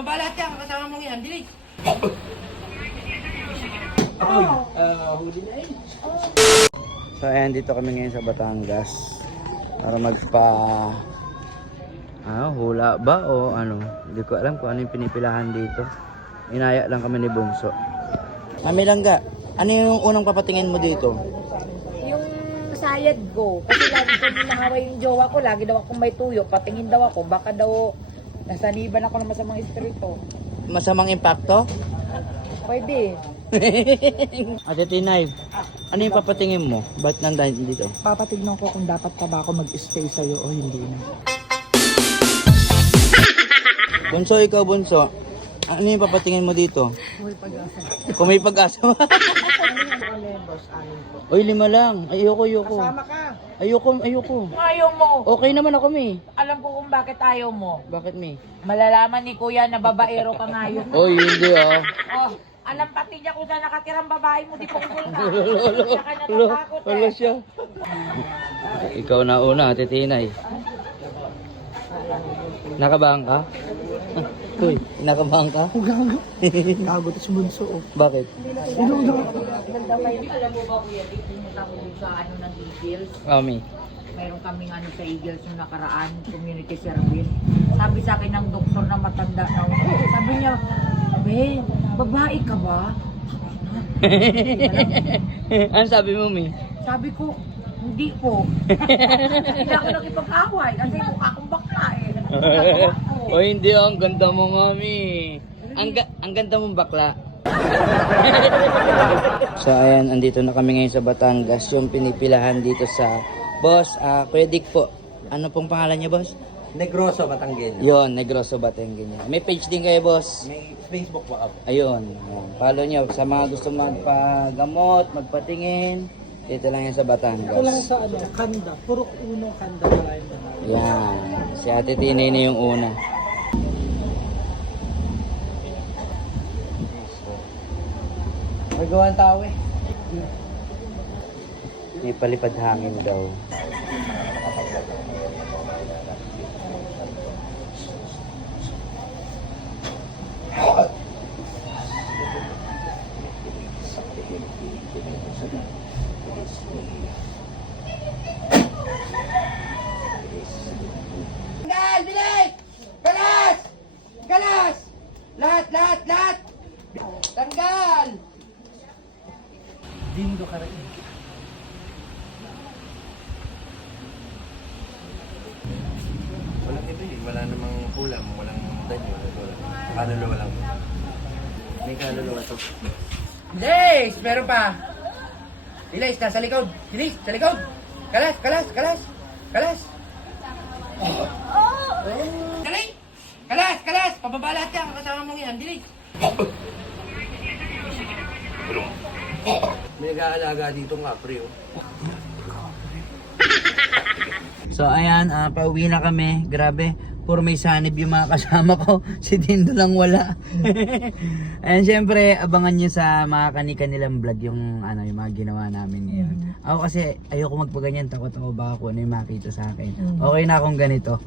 Pababa lahat yan, kasama mong yan, bilis. Huli na eh. So ayan, dito kami ngayon sa Batangas para hula ba o ano, hindi ko alam kung ano yung pinipilahan dito. Inaya lang kami ni Bunso. Mami Langga, ano yung unang papatingin mo dito? Yung sayad ko, kasi lagi ko minahaway yung jowa ko, lagi daw akong may tuyo, patingin daw ako, baka daw nasaniban ako ng masamang espiritu. Masamang impacto? Pwede. Ate Tinay, ano yung papatingin mo? Ba't nandahin dito? Papatignan ko kung dapat pa ba ako mag-stay sa'yo o hindi na. Bunso, ikaw Bunso, ano yung papatingin mo dito? May pag-asa. Kung may pag-asa ba? Oy, 5 lang. Ayoko. Kasama ka. Ayoko. Ayaw mo. Okay naman ako, May. Alam ko kung bakit ayaw mo. Bakit, May? Malalaman ni Kuya na babaero ka ngayon. Oy, hindi ah. Oh, alam pati niya kung saan nakatirang babae mo, di punggol ka. Kaya ka natatakot Wala eh. siya. Ikaw na una, Ate Tinay. Nakabahan ka? Uy, nakabahan ka? Gago, tas bunso oh. Bakit? Alam mo ba Kuya, pumunta ko dun sa ano ng Eagles. Mami. Mayroon kaming ano sa Eagles yung nakaraan, community service. Sabi sa akin ng doktor na matanda na, sabi niya, "Be, babae ka ba?" Ano sabi mo, Mi? Sabi ko, hindi po. Hindi ako nakipag-away kasi mukha akong bakla eh. O hindi, ang ganda mo, Mami. Ang ganda mong bakla. So ayan, andito na kami ngayon sa Batangas. Yung pinipilahan dito sa Boss, Kuya Dick po. Ano pong pangalan niya, Boss? Negroso, Batangueño. Yon, Negroso Batangueño. May page din kayo, Boss? May Facebook po ako. Ayun. Follow nyo sa mga gusto magpagamot, magpatingin. Dito lang yan sa Batangas. Ito lang sa ano, Kanda. Puro unong Kanda. Yan. Si Ate Tinay na yung una. Magawa ang tao eh. May palipad hangin daw. Tanggal, bilis! Galas! Galas! Lahat! Tanggal! Dindo ka rin. Walang ito eh. Wala namang kulam, walang danyo. Kaluluwa lang. May kaluluwa to. Bilis! Meron pa! Bilis, nasa likod! Bilis, sa likod! Galas! Dali! Galas! Pababa lahat yan, kasama mong yan, bilis! May nag-aalaga dito ng kapre oh. So ayan, pauwi na kami. Grabe, puro may sanib yung mga kasama ko. Si Dindo lang wala. Ayan, syempre, abangan nyo sa mga kanilang vlog yung, yung mga ginawa namin ngayon. Ako kasi, ayoko magpaganyan. Takot ako baka kung ano yung makita sa akin. Okay na akong ganito.